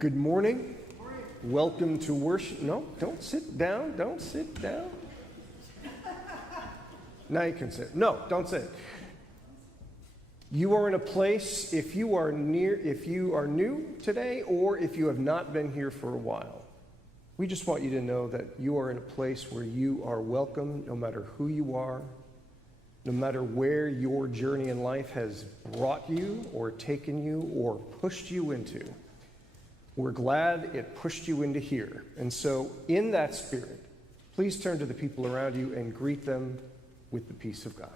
Good morning. Welcome to worship. No, don't sit down. Don't sit down. Now you can sit. No, don't sit. You are in a place, if you are new today, or if you have not been here for a while, we just want you to know that you are in a place where you are welcome no matter who you are, no matter where your journey in life has brought you or taken you or pushed you into. We're glad it pushed you into here. And so in that spirit, please turn to the people around you and greet them with the peace of God.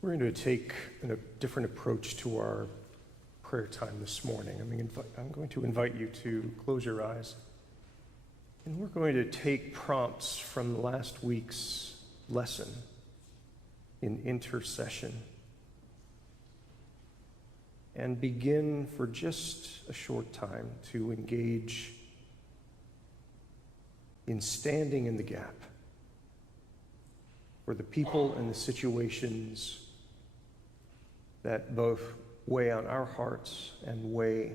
We're going to take a different approach to our prayer time this morning. I'm going to invite you to close your eyes. And we're going to take prompts from last week's lesson in intercession and begin for just a short time to engage in standing in the gap for the people and the situations that both weigh on our hearts and weigh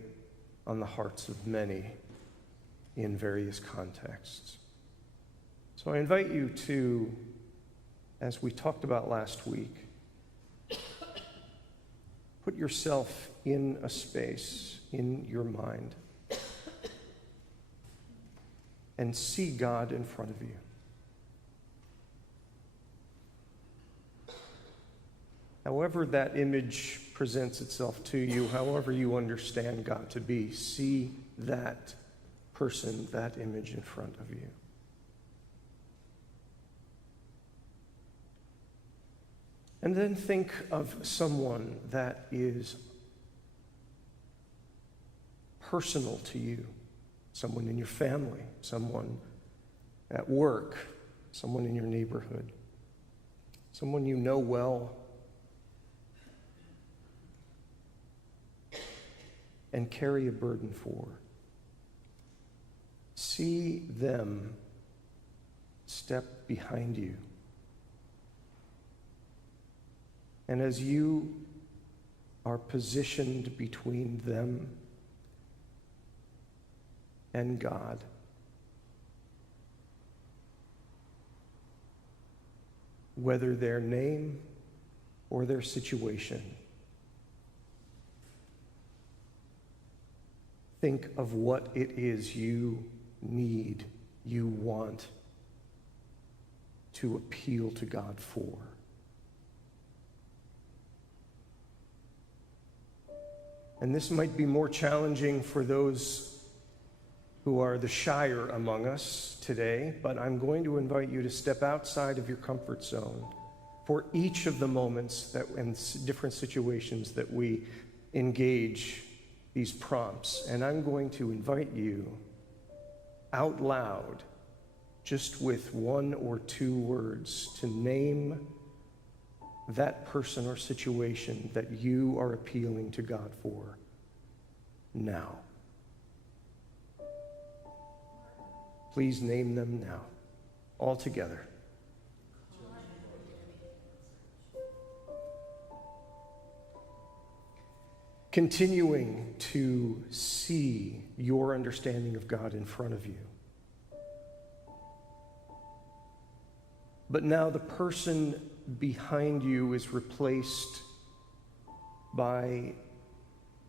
on the hearts of many in various contexts. So I invite you to, as we talked about last week, put yourself in a space in your mind and see God in front of you. However that image presents itself to you, however you understand God to be, see that person, that image in front of you. And then think of someone that is personal to you, someone in your family, someone at work, someone in your neighborhood, someone you know well, and carry a burden for. See them step behind you. And as you are positioned between them and God, whether their name or their situation, think of what it is you need, you want to appeal to God for. And this might be more challenging for those who are the shyer among us today, but I'm going to invite you to step outside of your comfort zone for each of the moments and different situations that we engage these prompts. And I'm going to invite you out loud, just with one or two words, to name that person or situation that you are appealing to God for now. Please name them now, all together. Continuing to see your understanding of God in front of you. But now the person behind you is replaced by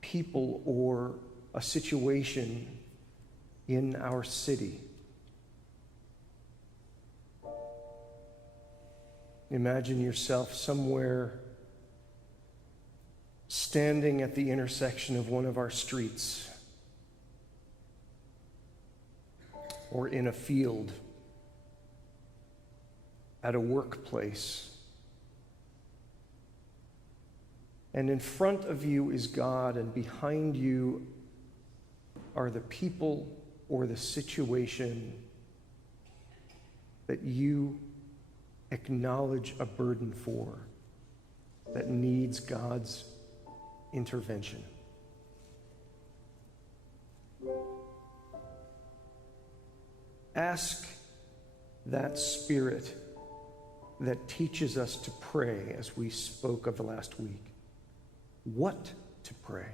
people or a situation in our city. Imagine yourself somewhere standing at the intersection of one of our streets, or in a field, at a workplace. And in front of you is God, and behind you are the people or the situation that you acknowledge a burden for, that needs God's intervention. Ask that Spirit that teaches us to pray, as we spoke of last week, what to pray.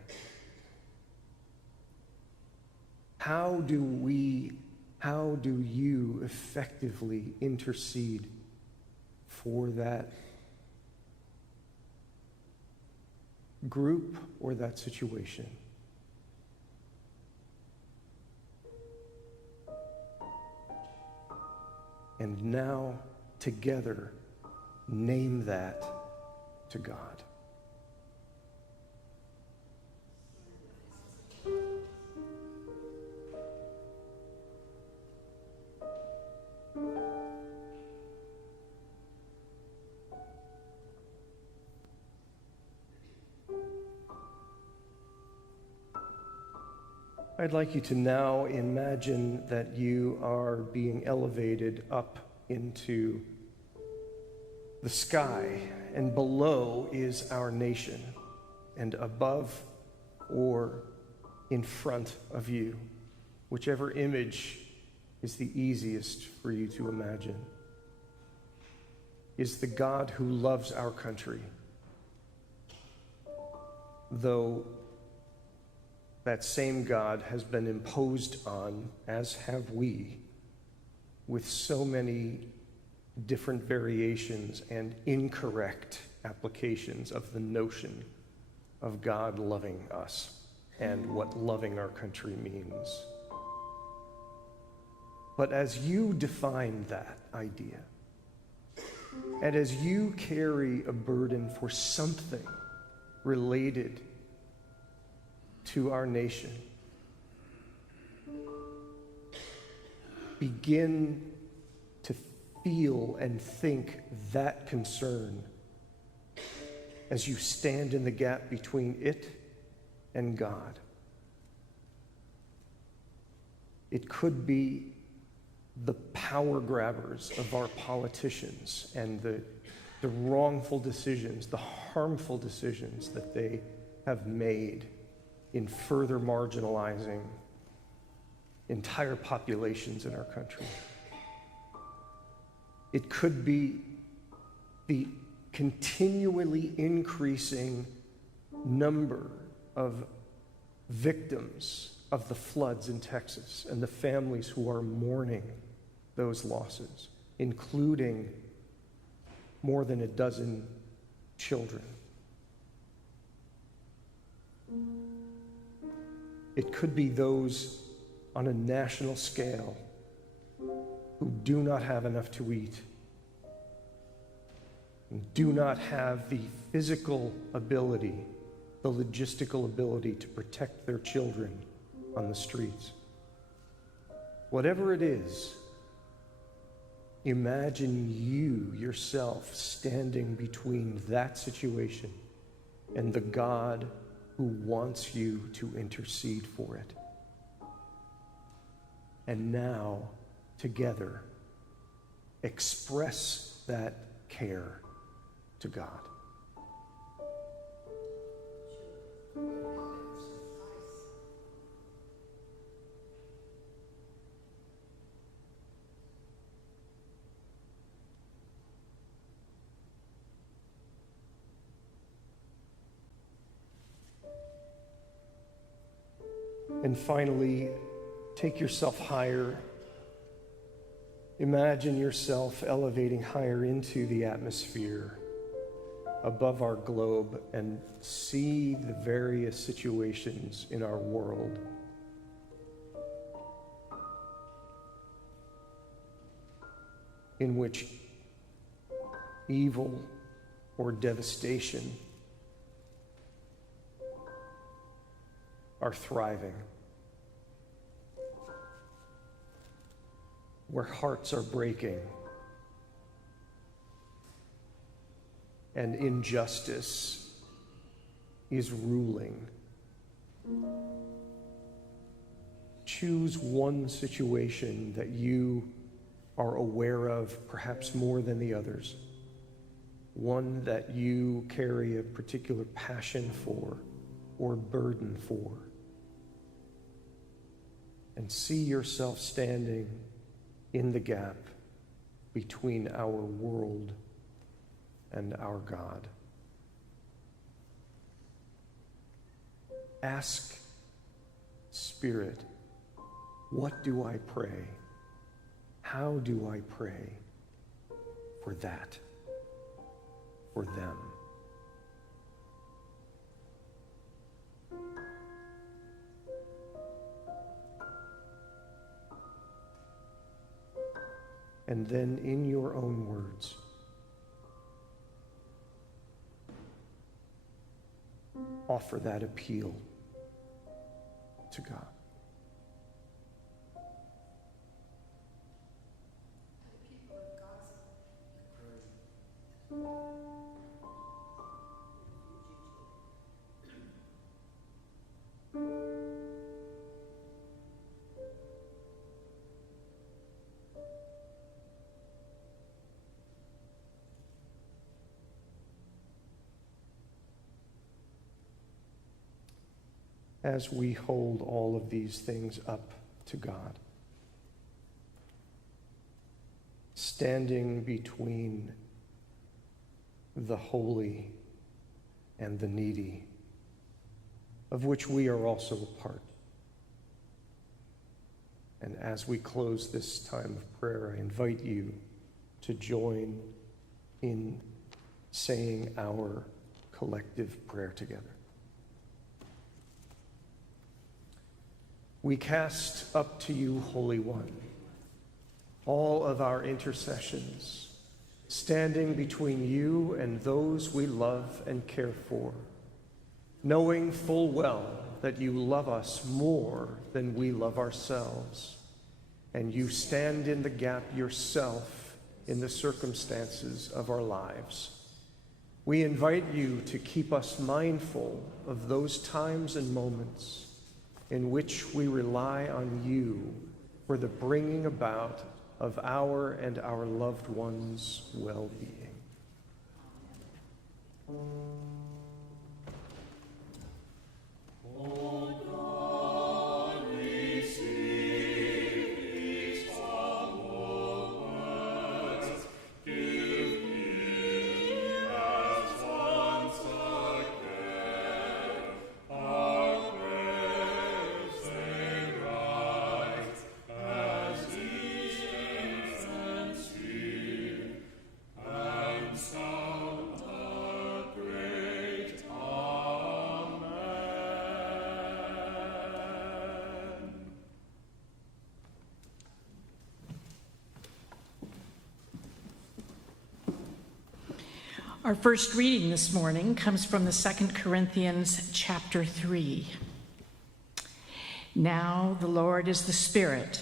How do you effectively intercede for that group or that situation? And now, together, name that to God. I'd like you to now imagine that you are being elevated up into the sky, and below is our nation, and above or in front of you, whichever image is the easiest for you to imagine. is the God who loves our country, though that same God has been imposed on, as have we, with so many different variations and incorrect applications of the notion of God loving us and what loving our country means. But as you define that idea, and as you carry a burden for something related to our nation, begin to feel and think that concern as you stand in the gap between it and God. It could be the power grabbers of our politicians and the wrongful decisions, the harmful decisions that they have made in further marginalizing entire populations in our country. It could be the continually increasing number of victims of the floods in Texas and the families who are mourning those losses, including more than a dozen children. It could be those on a national scale who do not have enough to eat and do not have the physical ability, the logistical ability to protect their children on the streets. Whatever it is, imagine you yourself standing between that situation and the God who wants you to intercede for it. And now, together, express that care to God. And finally, take yourself higher. Imagine yourself elevating higher into the atmosphere above our globe and see the various situations in our world in which evil or devastation are thriving, where hearts are breaking and injustice is ruling. Choose one situation that you are aware of, perhaps more than the others, one that you carry a particular passion for or burden for, and see yourself standing in the gap between our world and our God. Ask Spirit, what do I pray? How do I pray for that, for them? And then, in your own words, offer that appeal to God. As we hold all of these things up to God, standing between the holy, and the needy, of which we are also a part. And as we close this time of prayer, I invite you to join in saying our collective prayer together. We cast up to you, Holy One, all of our intercessions, standing between you and those we love and care for, knowing full well that you love us more than we love ourselves, and you stand in the gap yourself in the circumstances of our lives. We invite you to keep us mindful of those times and moments in which we rely on you for the bringing about of our and our loved ones' well-being. Our first reading this morning comes from the 2 Corinthians chapter 3. Now the Lord is the Spirit,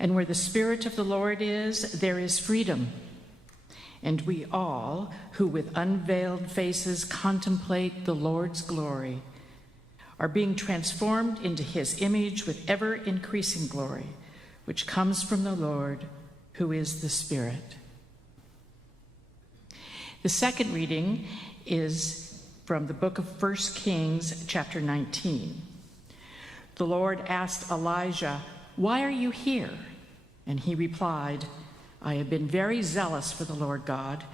and where the Spirit of the Lord is, there is freedom. And we all, who with unveiled faces contemplate the Lord's glory, are being transformed into his image with ever-increasing glory, which comes from the Lord, who is the Spirit. The second reading is from the book of 1 Kings, chapter 19. The Lord asked Elijah, "Why are you here?" And he replied, "I have been very zealous for the Lord God.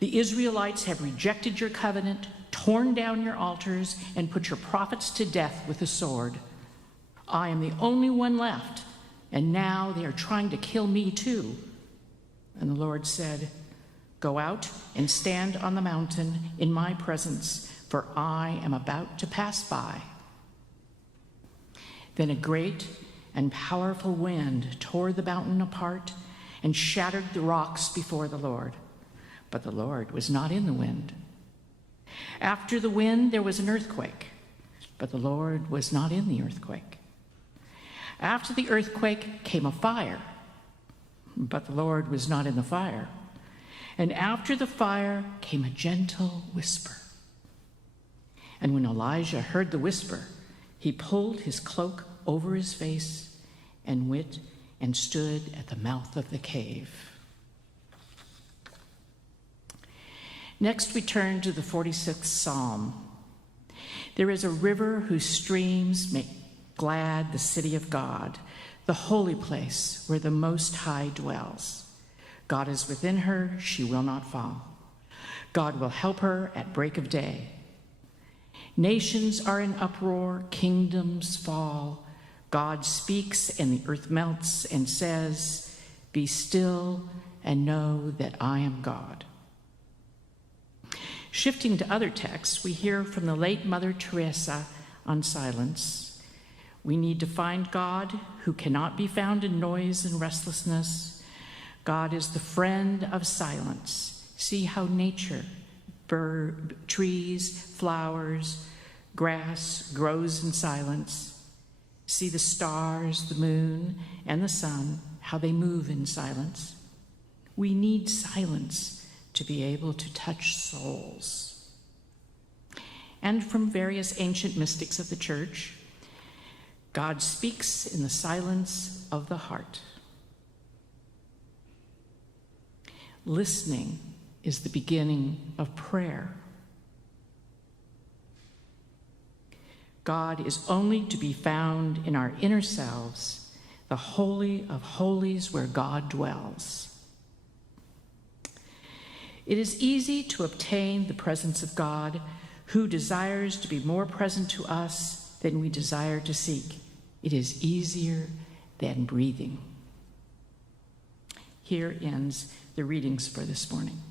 The Israelites have rejected your covenant, torn down your altars, and put your prophets to death with the sword. I am the only one left, and now they are trying to kill me too." And the Lord said, "Go out and stand on the mountain in my presence, for I am about to pass by." Then a great and powerful wind tore the mountain apart and shattered the rocks before the Lord. But the Lord was not in the wind. After the wind, there was an earthquake, but the Lord was not in the earthquake. After the earthquake came a fire, but the Lord was not in the fire. And after the fire came a gentle whisper. And when Elijah heard the whisper, he pulled his cloak over his face and went and stood at the mouth of the cave. Next, we turn to the 46th Psalm. There is a river whose streams make glad the city of God, the holy place where the Most High dwells. God is within her, she will not fall. God will help her at break of day. Nations are in uproar, kingdoms fall. God speaks and the earth melts and says, "Be still and know that I am God." Shifting to other texts, we hear from the late Mother Teresa on silence. We need to find God who cannot be found in noise and restlessness. God is the friend of silence. See how nature, trees, flowers, grass grows in silence. See the stars, the moon, and the sun, how they move in silence. We need silence to be able to touch souls. And from various ancient mystics of the church, God speaks in the silence of the heart. Listening is the beginning of prayer. God is only to be found in our inner selves, the holy of holies where God dwells. It is easy to obtain the presence of God, who desires to be more present to us than we desire to seek. It is easier than breathing. Here ends the readings for this morning.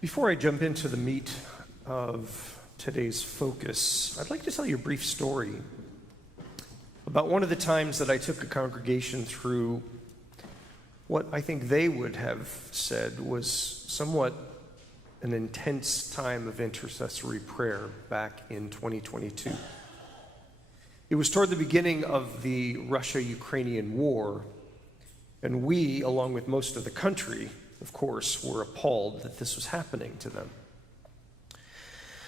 Before I jump into the meat of today's focus, I'd like to tell you a brief story about one of the times that I took a congregation through what I think they would have said was somewhat an intense time of intercessory prayer back in 2022. It was toward the beginning of the Russia-Ukrainian war, and we, along with most of the country, of course, were appalled that this was happening to them.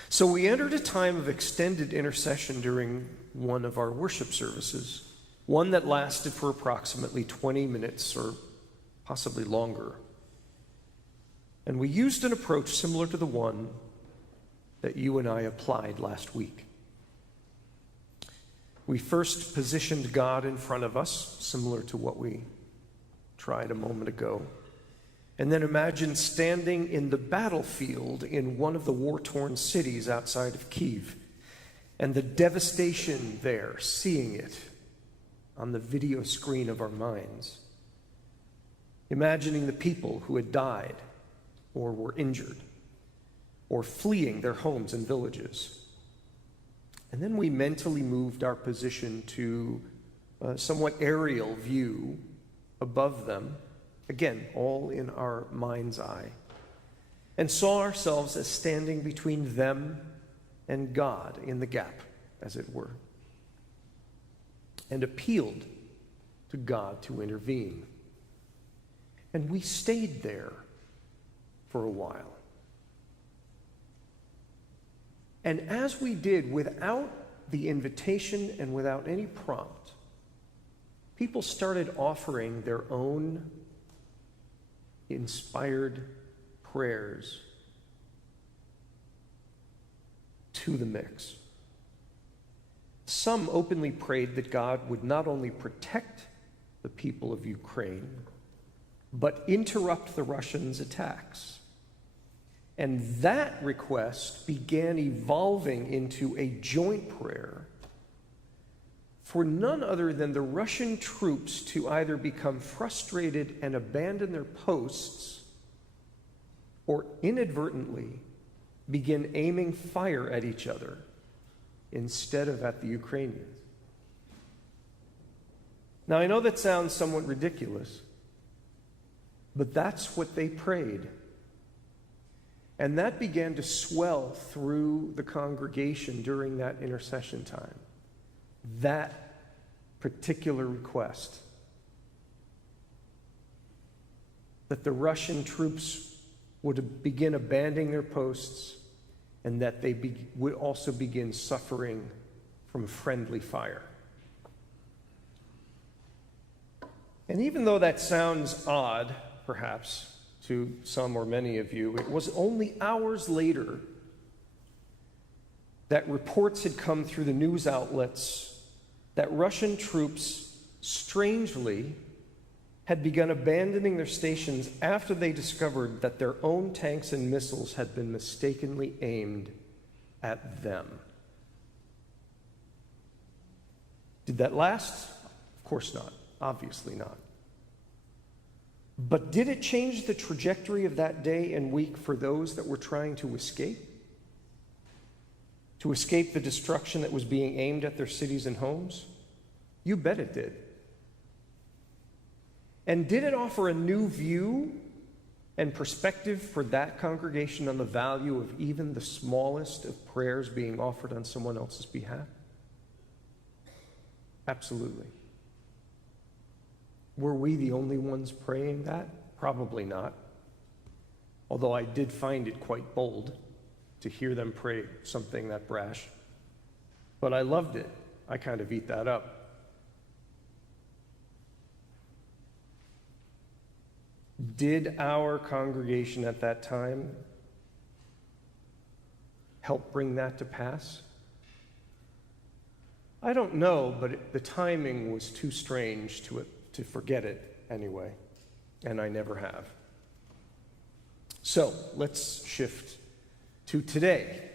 So we entered a time of extended intercession during one of our worship services, one that lasted for approximately 20 minutes or possibly longer. And we used an approach similar to the one that you and I applied last week. We first positioned God in front of us, similar to what we tried a moment ago. And then imagine standing in the battlefield in one of the war-torn cities outside of Kyiv, and the devastation there, seeing it on the video screen of our minds. Imagining the people who had died or were injured or fleeing their homes and villages. And then we mentally moved our position to a somewhat aerial view above them, again, all in our mind's eye, and saw ourselves as standing between them and God in the gap, as it were, and appealed to God to intervene. And we stayed there for a while. And as we did, without the invitation and without any prompt, people started offering their own inspired prayers to the mix. Some openly prayed that God would not only protect the people of Ukraine, but interrupt the Russians' attacks. And that request began evolving into a joint prayer for none other than the Russian troops to either become frustrated and abandon their posts, or inadvertently begin aiming fire at each other instead of at the Ukrainians. Now, I know that sounds somewhat ridiculous, but that's what they prayed. And that began to swell through the congregation during that intercession time. That particular request. That the Russian troops would begin abandoning their posts, and that they would also begin suffering from friendly fire. And even though that sounds odd, perhaps, to some or many of you, it was only hours later that reports had come through the news outlets that Russian troops, strangely, had begun abandoning their stations after they discovered that their own tanks and missiles had been mistakenly aimed at them. Did that last? Of course not. Obviously not. But did it change the trajectory of that day and week for those that were trying to escape? To escape the destruction that was being aimed at their cities and homes? You bet it did. And did it offer a new view and perspective for that congregation on the value of even the smallest of prayers being offered on someone else's behalf? Absolutely. Were we the only ones praying that? Probably not. Although I did find it quite bold to hear them pray something that brash. But I loved it. I kind of eat that up. Did our congregation at that time help bring that to pass? I don't know, but the timing was too strange to forget it anyway, and I never have. So let's shift to today.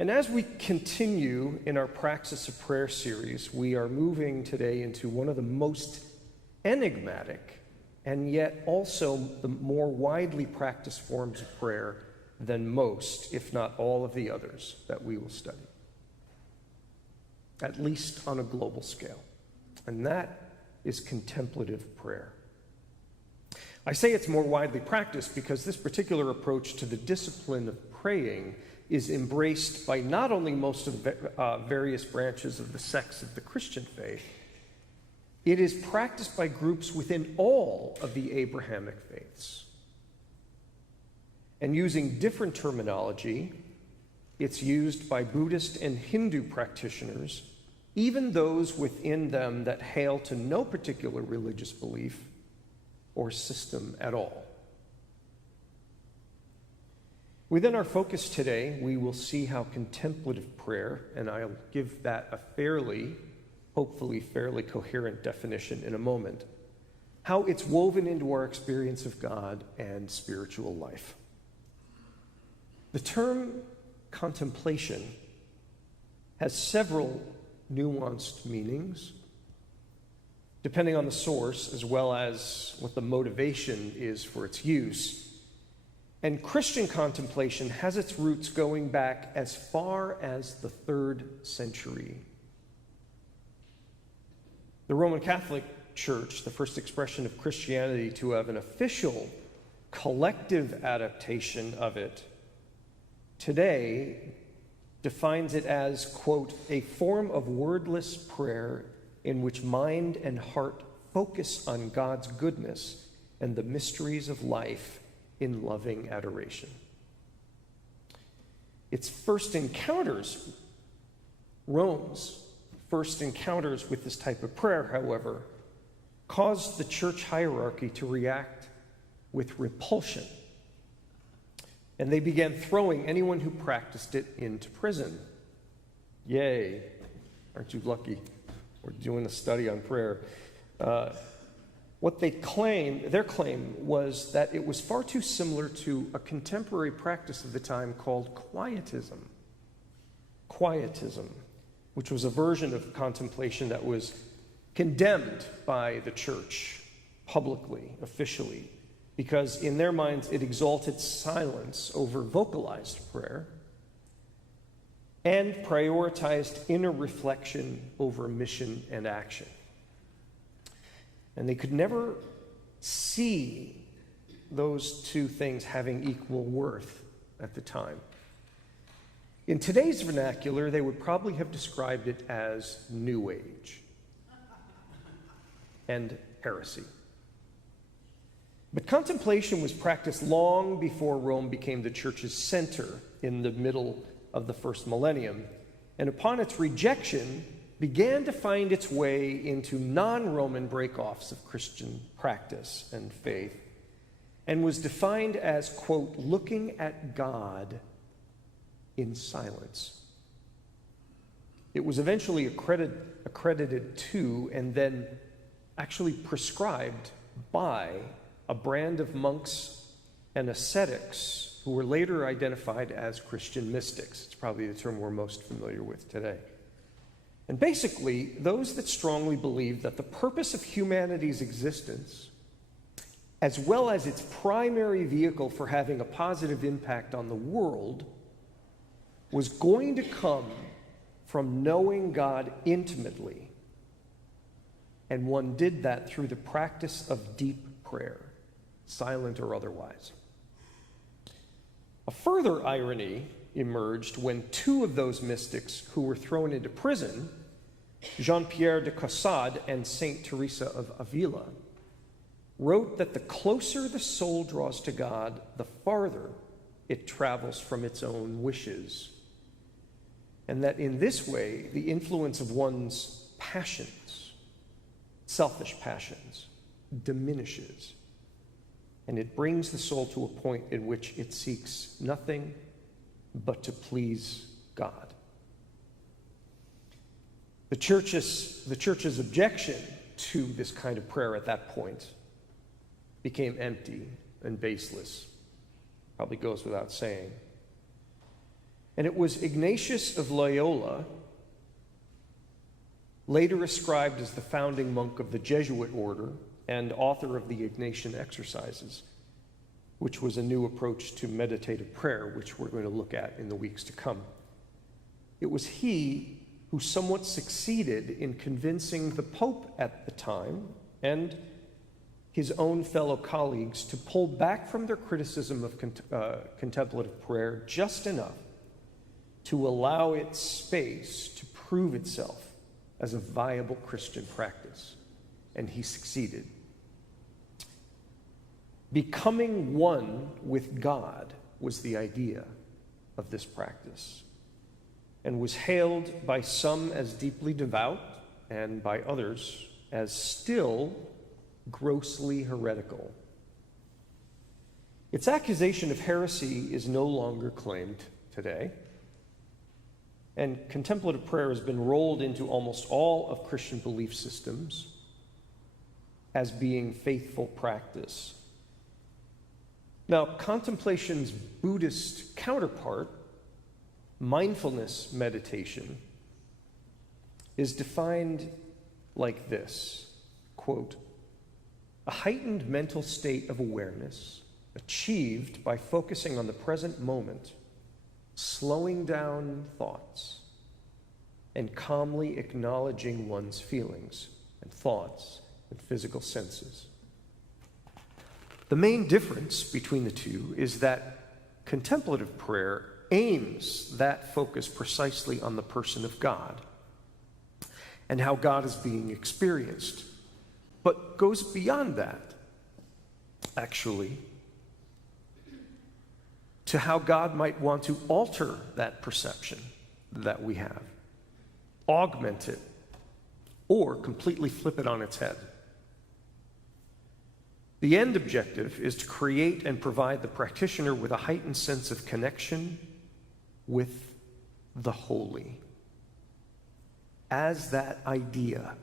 And as we continue in our Praxis of Prayer series, we are moving today into one of the most enigmatic and yet also the more widely practiced forms of prayer than most, if not all of the others that we will study, at least on a global scale. And that is contemplative prayer. I say it's more widely practiced because this particular approach to the discipline of praying is embraced by not only most of the various branches of the sects of the Christian faith, it is practiced by groups within all of the Abrahamic faiths. And using different terminology, it's used by Buddhist and Hindu practitioners, even those within them that hail to no particular religious belief or system at all. Within our focus today, we will see how contemplative prayer, and I'll give that a hopefully fairly coherent definition in a moment, how it's woven into our experience of God and spiritual life. The term contemplation has several nuanced meanings, depending on the source as well as what the motivation is for its use. And Christian contemplation has its roots going back as far as the 3rd century. The Roman Catholic Church, the first expression of Christianity to have an official collective adaptation of it, today defines it as, quote, a form of wordless prayer in which mind and heart focus on God's goodness and the mysteries of life in loving adoration. Its first encounters, Rome's first encounters with this type of prayer, however, caused the church hierarchy to react with repulsion. And they began throwing anyone who practiced it into prison. Yay. Aren't you lucky? We're doing a study on prayer. Their claim was that it was far too similar to a contemporary practice of the time called quietism. Quietism, which was a version of contemplation that was condemned by the church publicly, officially, because in their minds it exalted silence over vocalized prayer and prioritized inner reflection over mission and action. And they could never see those two things having equal worth at the time. In today's vernacular, they would probably have described it as New Age and heresy. But contemplation was practiced long before Rome became the church's center in the middle of the first millennium, and upon its rejection, began to find its way into non-Roman break-offs of Christian practice and faith, and was defined as, quote, looking at God in silence. It was eventually accredited to and then actually prescribed by a brand of monks and ascetics who were later identified as Christian mystics. It's probably the term we're most familiar with today. And basically, those that strongly believed that the purpose of humanity's existence, as well as its primary vehicle for having a positive impact on the world, was going to come from knowing God intimately. And one did that through the practice of deep prayer, silent or otherwise. A further irony emerged when two of those mystics who were thrown into prison, Jean-Pierre de Caussade and Saint Teresa of Avila, wrote that the closer the soul draws to God, the farther it travels from its own wishes. And that in this way, the influence of one's passions, selfish passions, diminishes. And it brings the soul to a point in which it seeks nothing but to please God. The church's objection to this kind of prayer at that point became empty and baseless. Probably goes without saying. And it was Ignatius of Loyola, later ascribed as the founding monk of the Jesuit order and author of the Ignatian Exercises, which was a new approach to meditative prayer, which we're going to look at in the weeks to come. It was he who somewhat succeeded in convincing the Pope at the time and his own fellow colleagues to pull back from their criticism of contemplative prayer just enough to allow it space to prove itself as a viable Christian practice. And he succeeded. Becoming one with God was the idea of this practice, and was hailed by some as deeply devout and by others as still grossly heretical. Its accusation of heresy is no longer claimed today, and contemplative prayer has been rolled into almost all of Christian belief systems as being faithful practice. Now, contemplation's Buddhist counterpart, mindfulness meditation, is defined like this, quote, a heightened mental state of awareness achieved by focusing on the present moment, slowing down thoughts, and calmly acknowledging one's feelings and thoughts and physical senses. The main difference between the two is that contemplative prayer aims that focus precisely on the person of God and how God is being experienced, but goes beyond that, actually, to how God might want to alter that perception that we have, augment it or completely flip it on its head. The end objective is to create and provide the practitioner with a heightened sense of connection with the holy, as that idea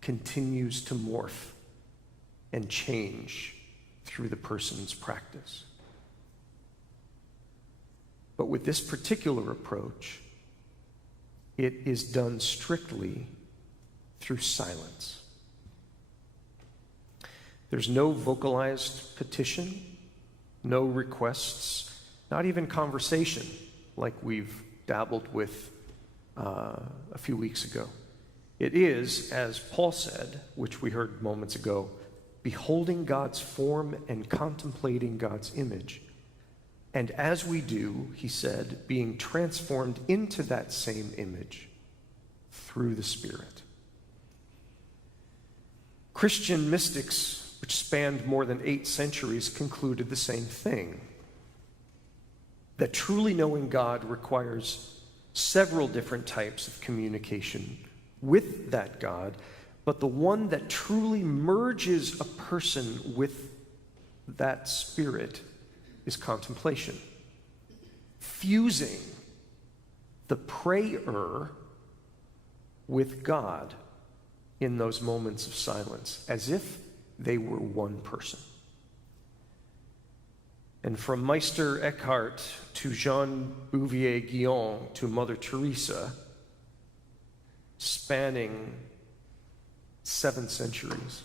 continues to morph and change through the person's practice. But with this particular approach, it is done strictly through silence. There's no vocalized petition, no requests, not even conversation like we've dabbled with a few weeks ago. It is, as Paul said, which we heard moments ago, beholding God's form and contemplating God's image. And as we do, he said, being transformed into that same image through the Spirit. Christian mystics, which spanned more than 8 centuries, concluded the same thing. That truly knowing God requires several different types of communication with that God, but the one that truly merges a person with that Spirit is contemplation. Fusing the prayer with God in those moments of silence, as if they were one person. And from Meister Eckhart to Jean Bouvier-Guion to Mother Teresa, spanning 7 centuries,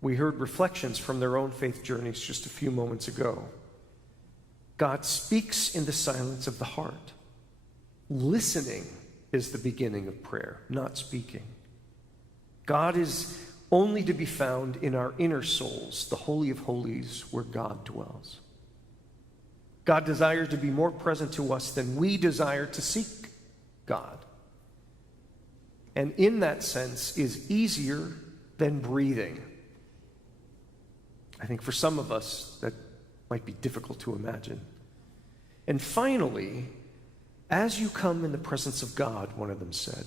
we heard reflections from their own faith journeys just a few moments ago. God speaks in the silence of the heart. Listening is the beginning of prayer, not speaking. God is only to be found in our inner souls, the Holy of Holies, where God dwells. God desires to be more present to us than we desire to seek God. And in that sense is easier than breathing. I think for some of us that might be difficult to imagine. And finally, as you come in the presence of God, one of them said,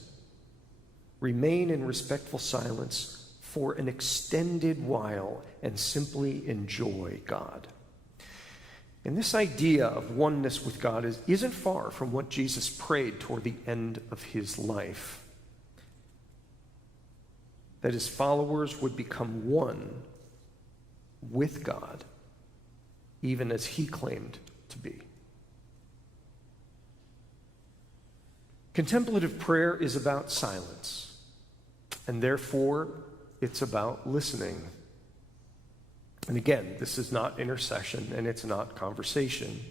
remain in respectful silence for an extended while and simply enjoy God. And this idea of oneness with God isn't far from what Jesus prayed toward the end of his life. That his followers would become one with God, even as he claimed to be. Contemplative prayer is about silence, and therefore it's about listening. And again, this is not intercession and it's not conversation.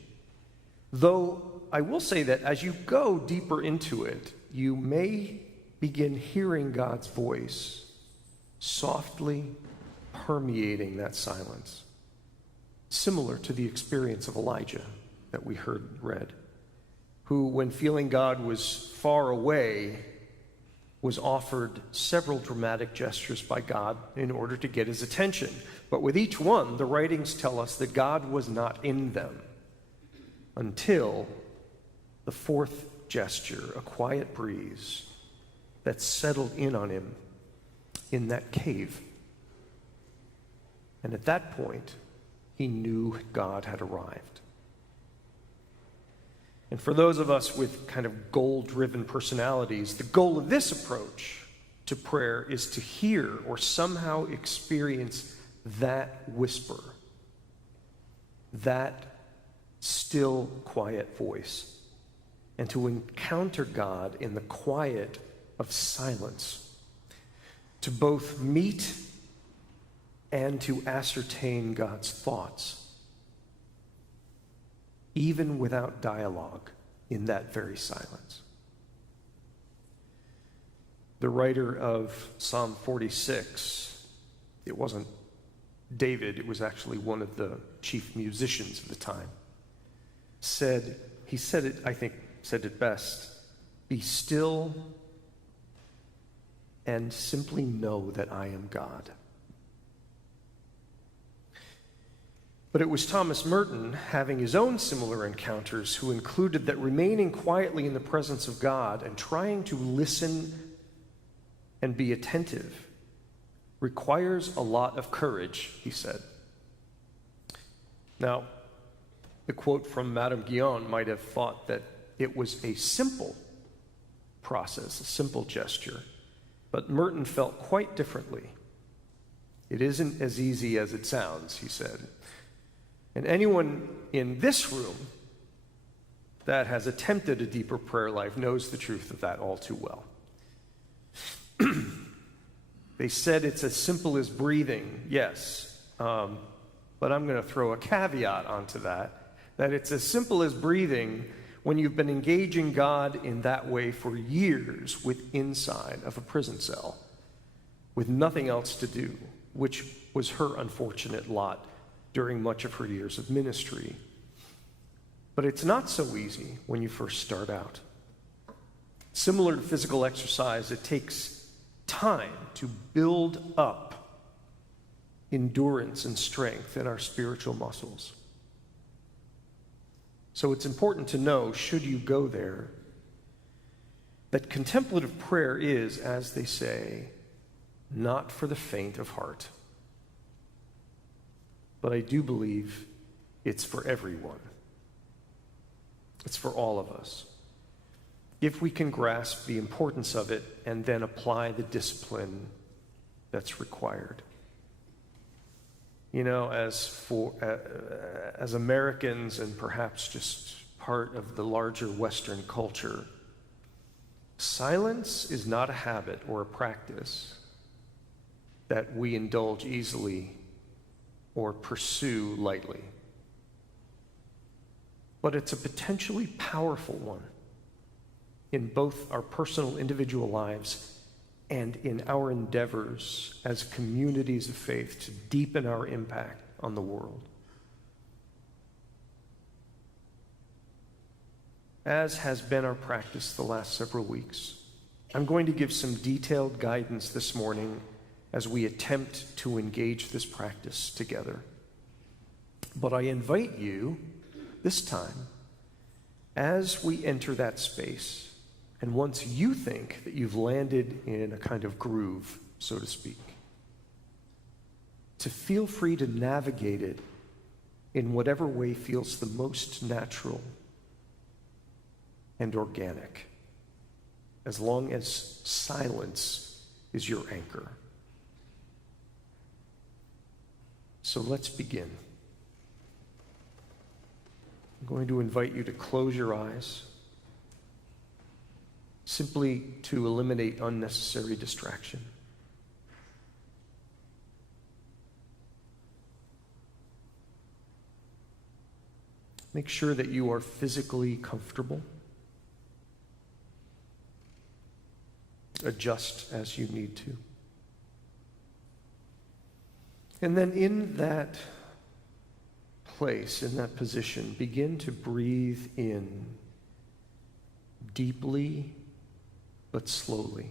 Though I will say that as you go deeper into it, you may begin hearing God's voice softly permeating that silence, similar to the experience of Elijah that we heard read, who, when feeling God was far away, was offered several dramatic gestures by God in order to get his attention. But with each one, the writings tell us that God was not in them until the 4th gesture, a quiet breeze that settled in on him in that cave. And at that point, he knew God had arrived. And for those of us with kind of goal-driven personalities, the goal of this approach to prayer is to hear or somehow experience that whisper, that still, quiet voice, and to encounter God in the quiet of silence, to both meet and to ascertain God's thoughts, even without dialogue, in that very silence. The writer of Psalm 46, it wasn't David, it was actually one of the chief musicians of the time, said it best, be still and simply know that I am God. But it was Thomas Merton, having his own similar encounters, who included that remaining quietly in the presence of God and trying to listen and be attentive requires a lot of courage, he said. Now, the quote from Madame Guyon might have thought that it was a simple process, a simple gesture, but Merton felt quite differently. It isn't as easy as it sounds, he said. And anyone in this room that has attempted a deeper prayer life knows the truth of that all too well. They said it's as simple as breathing, yes, but I'm going to throw a caveat onto that it's as simple as breathing when you've been engaging God in that way for years with inside of a prison cell, with nothing else to do, which was her unfortunate lot during much of her years of ministry. But it's not so easy when you first start out. Similar to physical exercise, it takes time to build up endurance and strength in our spiritual muscles. So it's important to know, should you go there, that contemplative prayer is, as they say, not for the faint of heart. But I do believe it's for everyone. It's for all of us, if we can grasp the importance of it and then apply the discipline that's required. You know, as Americans and perhaps just part of the larger Western culture, silence is not a habit or a practice that we indulge easily or pursue lightly. But it's a potentially powerful one in both our personal individual lives and in our endeavors as communities of faith to deepen our impact on the world. As has been our practice the last several weeks, I'm going to give some detailed guidance this morning as we attempt to engage this practice together. But I invite you this time, as we enter that space, and once you think that you've landed in a kind of groove, so to speak, to feel free to navigate it in whatever way feels the most natural and organic, as long as silence is your anchor. So let's begin. I'm going to invite you to close your eyes, simply to eliminate unnecessary distraction. Make sure that you are physically comfortable. Adjust as you need to. And then in that place, in that position, begin to breathe in deeply but slowly.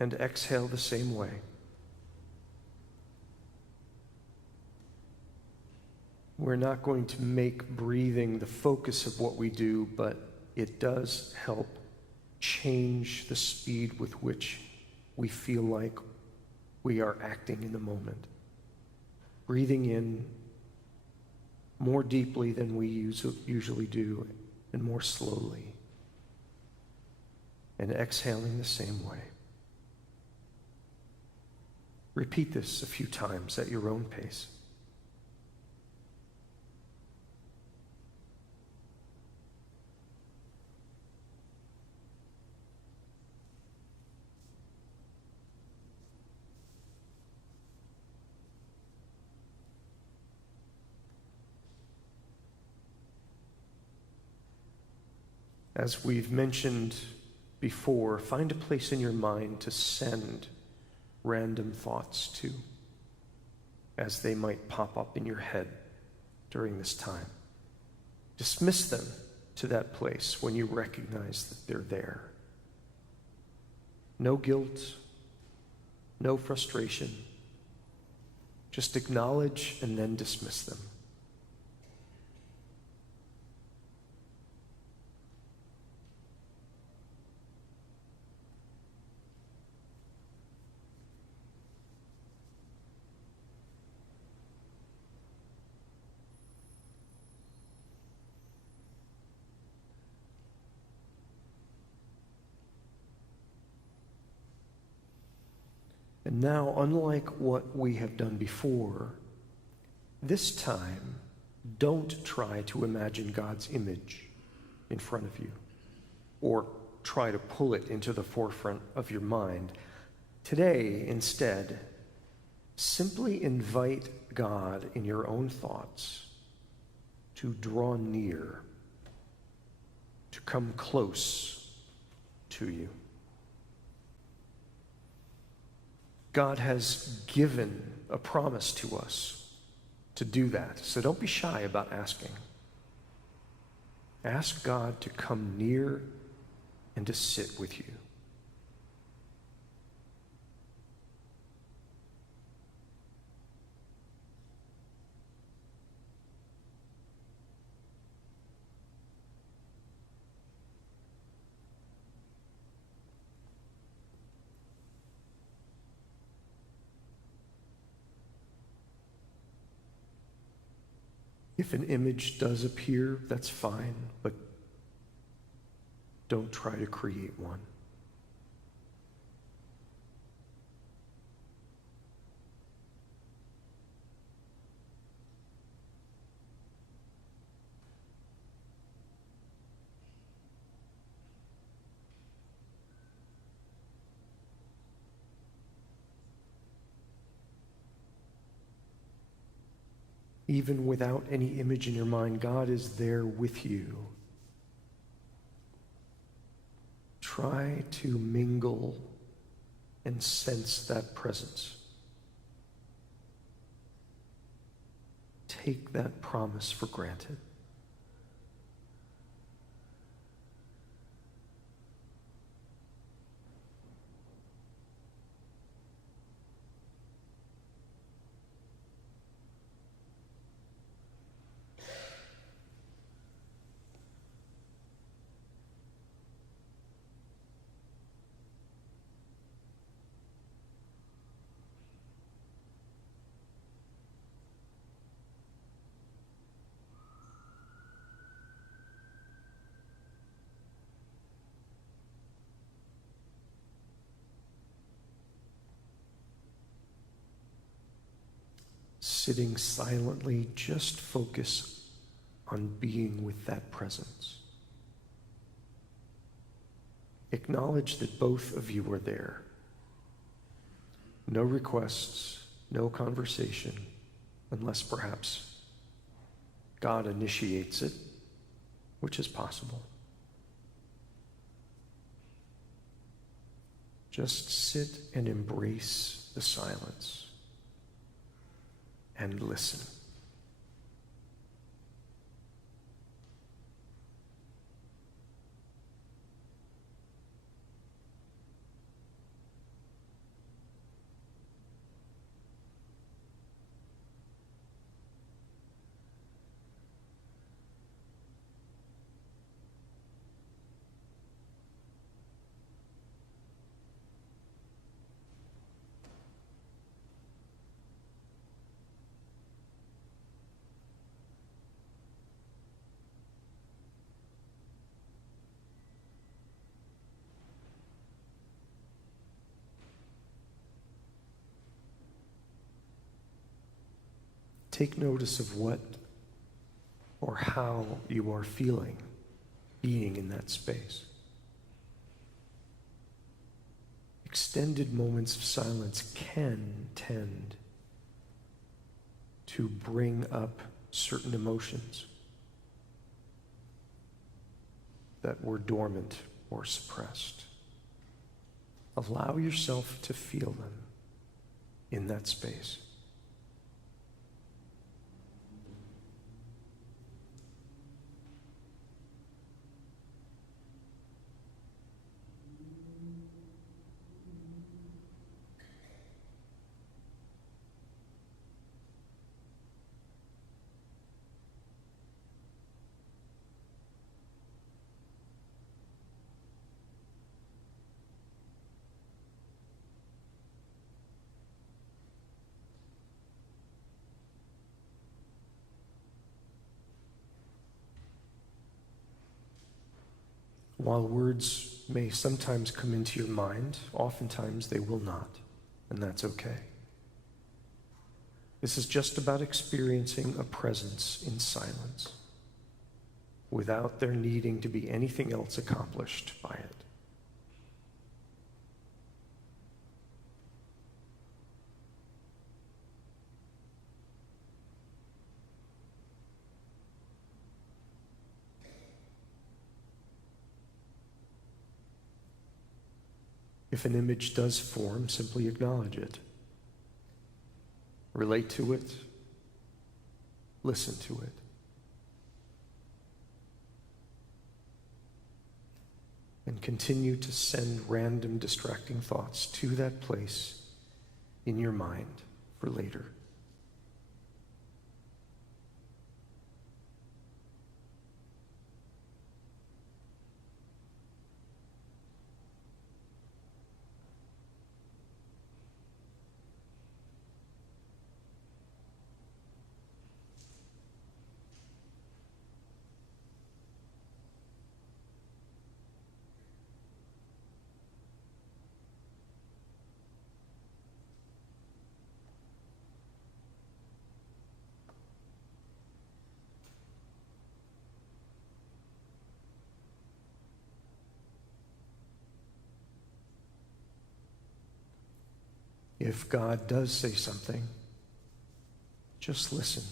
And exhale the same way. We're not going to make breathing the focus of what we do, but it does help change the speed with which we feel like we are acting in the moment. Breathing in more deeply than we usually do, and more slowly. And exhaling the same way. Repeat this a few times at your own pace. As we've mentioned before, find a place in your mind to send random thoughts to, as they might pop up in your head during this time. Dismiss them to that place when you recognize that they're there. No guilt, no frustration. Just acknowledge and then dismiss them. And now, unlike what we have done before, this time, don't try to imagine God's image in front of you or try to pull it into the forefront of your mind. Today, instead, simply invite God in your own thoughts to draw near, to come close to you. God has given a promise to us to do that, so don't be shy about asking. Ask God to come near and to sit with you. If an image does appear, that's fine, but don't try to create one. Even without any image in your mind, God is there with you. Try to mingle and sense that presence. Take that promise for granted. Sitting silently, just focus on being with that presence. Acknowledge that both of you are there. No requests, no conversation, unless perhaps God initiates it, which is possible. Just sit and embrace the silence and listen. Take notice of what or how you are feeling being in that space. Extended moments of silence can tend to bring up certain emotions that were dormant or suppressed. Allow yourself to feel them in that space. While words may sometimes come into your mind, oftentimes they will not. and that's okay. This is just about experiencing a presence in silence without there needing to be anything else accomplished by it. If an image does form, simply acknowledge it. Relate to it. Listen to it. And continue to send random distracting thoughts to that place in your mind for later. If God does say something, just listen.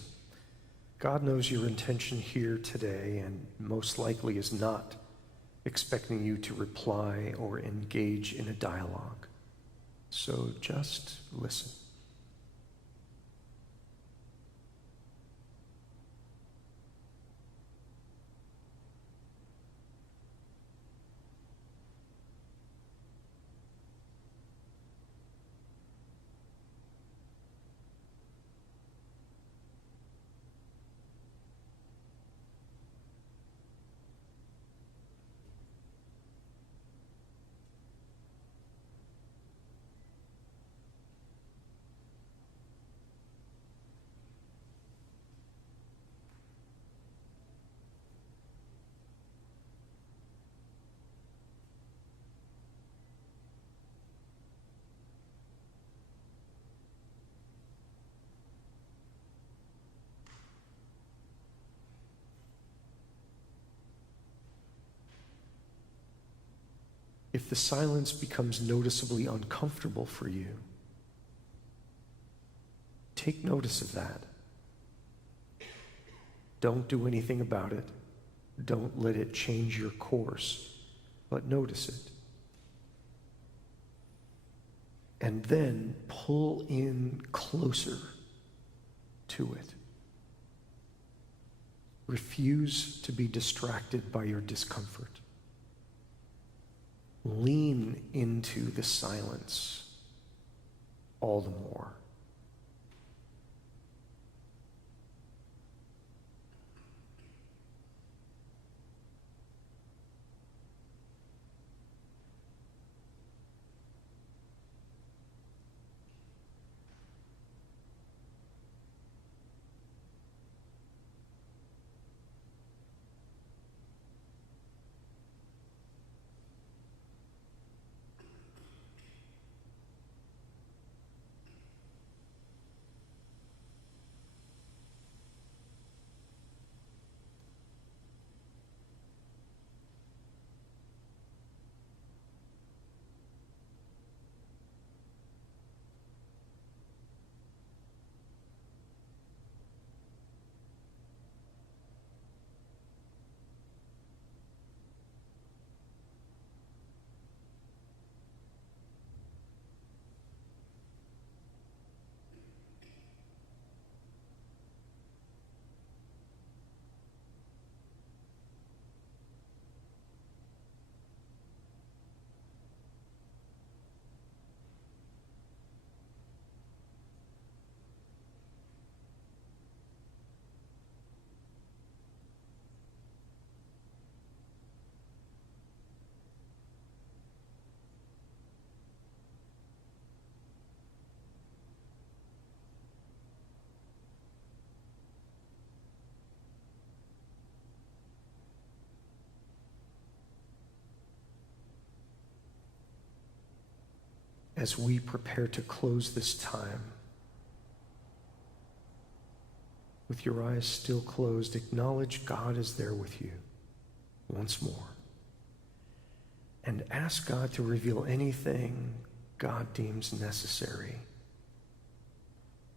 God knows your intention here today and most likely is not expecting you to reply or engage in a dialogue. So just listen. If the silence becomes noticeably uncomfortable for you, take notice of that. Don't do anything about it. Don't let it change your course, but notice it. And then pull in closer to it. Refuse to be distracted by your discomfort. Lean into the silence all the more. as we prepare to close this time, with your eyes still closed, acknowledge God is there with you once more. And ask God to reveal anything God deems necessary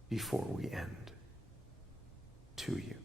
before we end to you.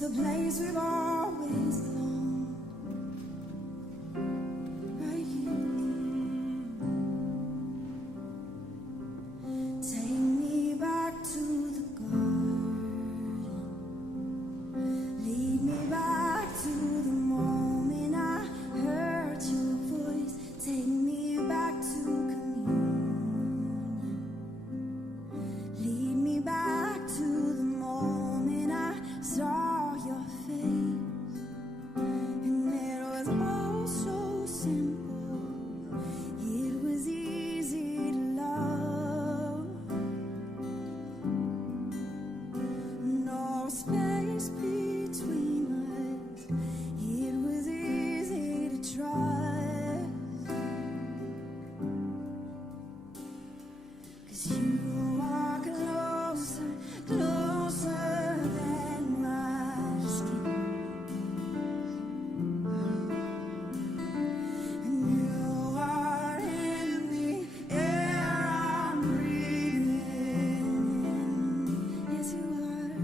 The place we've always belonged, right here. Take me back to the garden, lead me back to the moment I heard your voice. Take me back to communion, lead me back to the moment I saw your face, and it was all so simple. It was easy to love. No space between us. It was easy to trust, 'cause you are closer, closer than my skin. And you are in the air I'm breathing in. Yes, you are.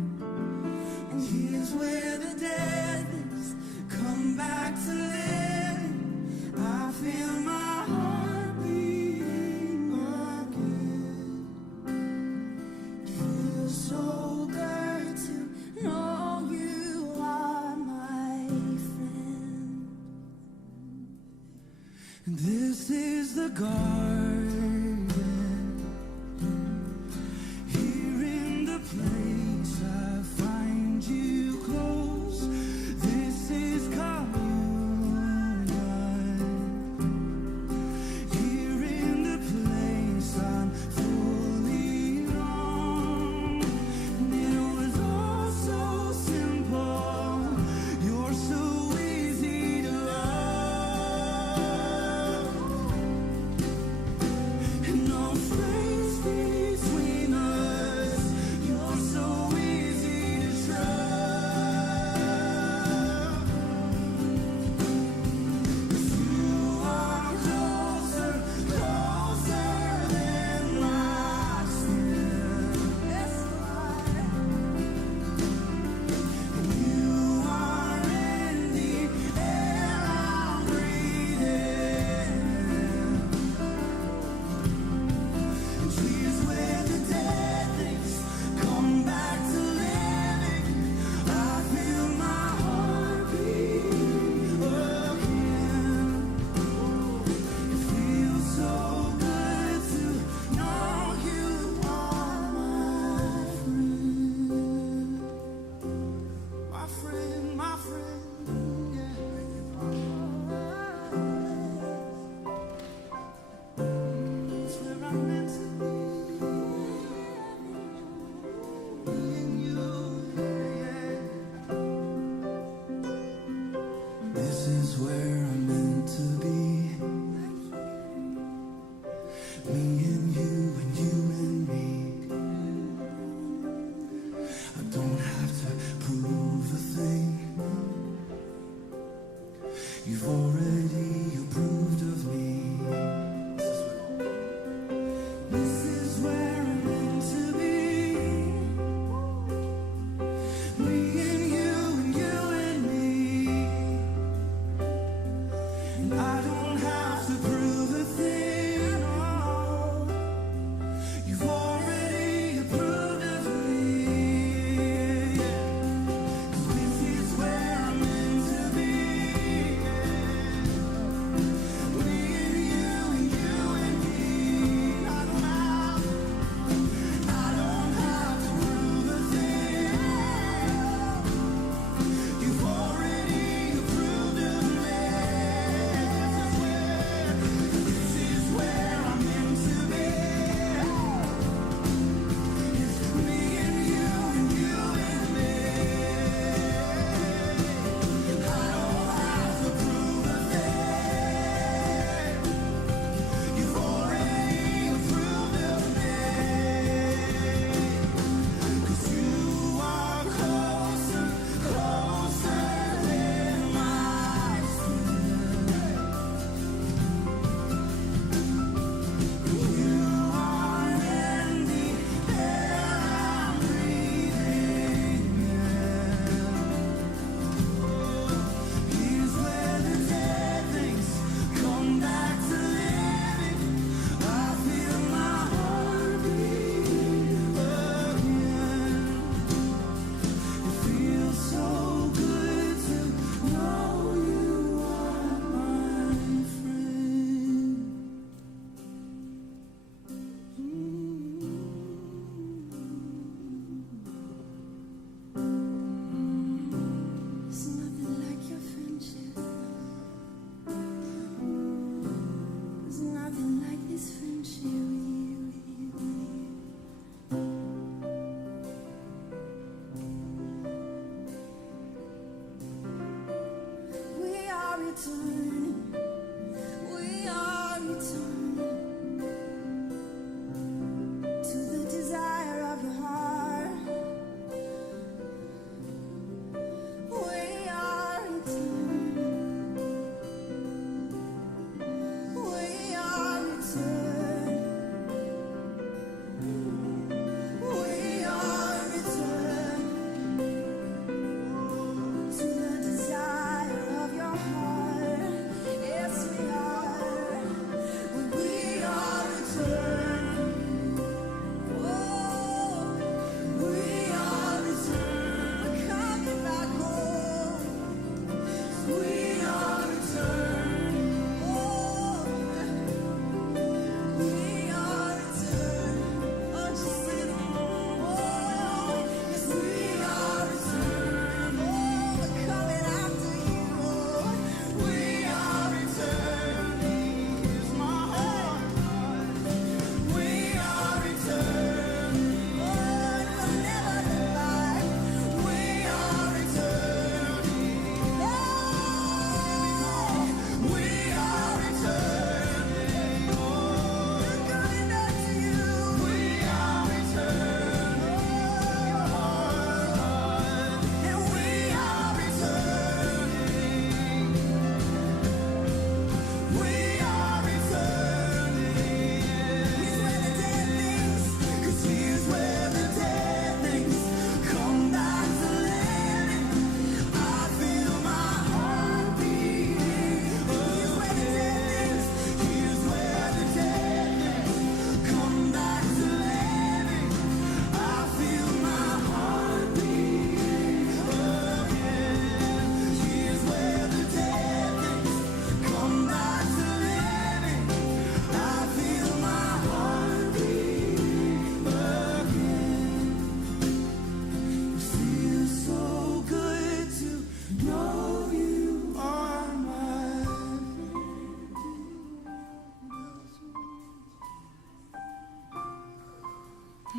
So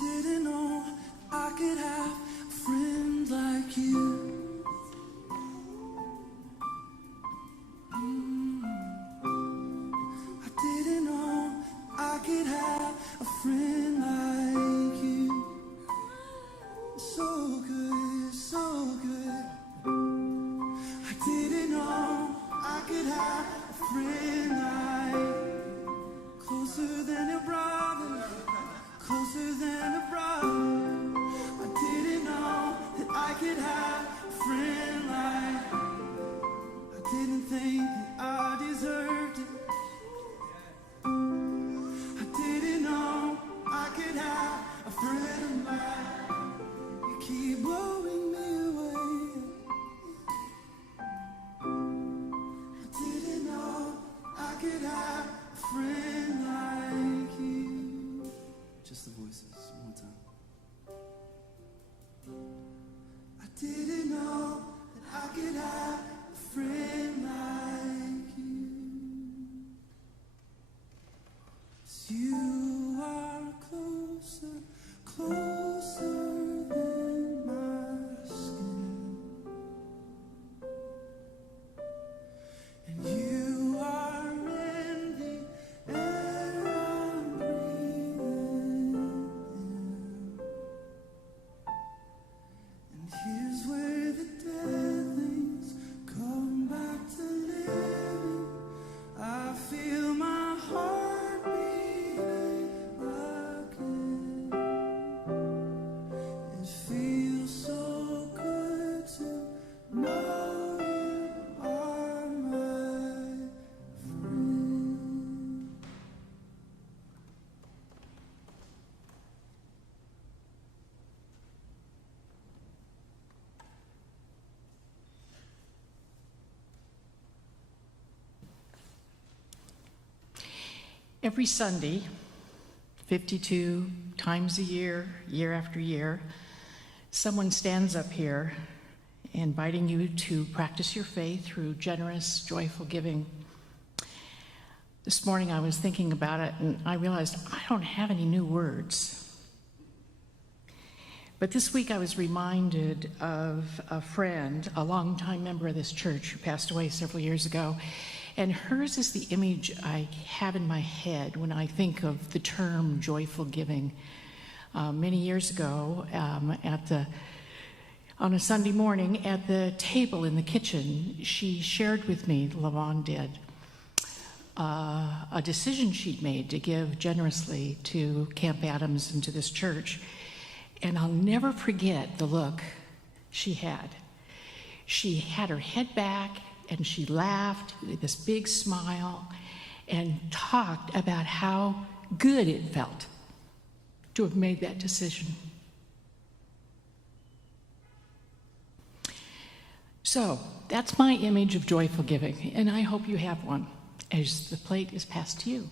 didn't know I could have a friend like you. I didn't know I could have a friend like you. So good, so good. I didn't know I could have a friend like, closer than a brother, closer than a brother. I didn't know that I could have a friend like, I didn't think that I deserved it. I didn't know I could have a friend like, you keep blowing me away. I didn't know I could have a friend like you. Just the voices, one more time. I didn't know that I could have a friend like you. 'Cause you are closer, closer than my skin. And you are in the air I'm breathing in. And here's where the dead things come back to living. I feel my heart beating again. It feels so good to know you are my friend. Every Sunday, 52 times a year, year after year, someone stands up here inviting you to practice your faith through generous, joyful giving. This morning I was thinking about it and I realized I don't have any new words. But this week I was reminded of a friend, a longtime member of this church who passed away several years ago. And hers is the image I have in my head when I think of the term joyful giving. Many years ago, on a Sunday morning at the table in the kitchen, she shared with me, Lavon did, a decision she'd made to give generously to Camp Adams and to this church. And I'll never forget the look she had. She had her head back and she laughed with this big smile and talked about how good it felt to have made that decision. So that's my image of joyful giving, and I hope you have one as the plate is passed to you.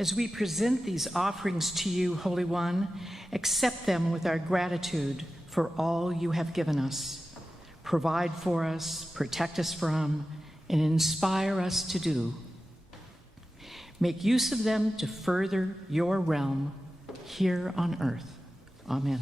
As we present these offerings to you, Holy One, accept them with our gratitude for all you have given us. Provide for us, protect us from, and inspire us to do. Make use of them to further your realm here on earth. Amen.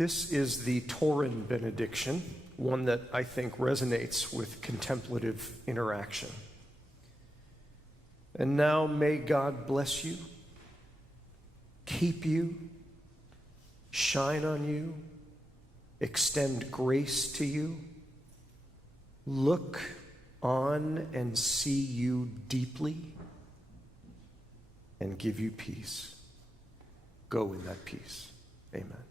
This is the Taurin benediction, one that I think resonates with contemplative interaction. And now may God bless you, keep you, shine on you, extend grace to you, look on and see you deeply, and give you peace. Go in that peace. Amen.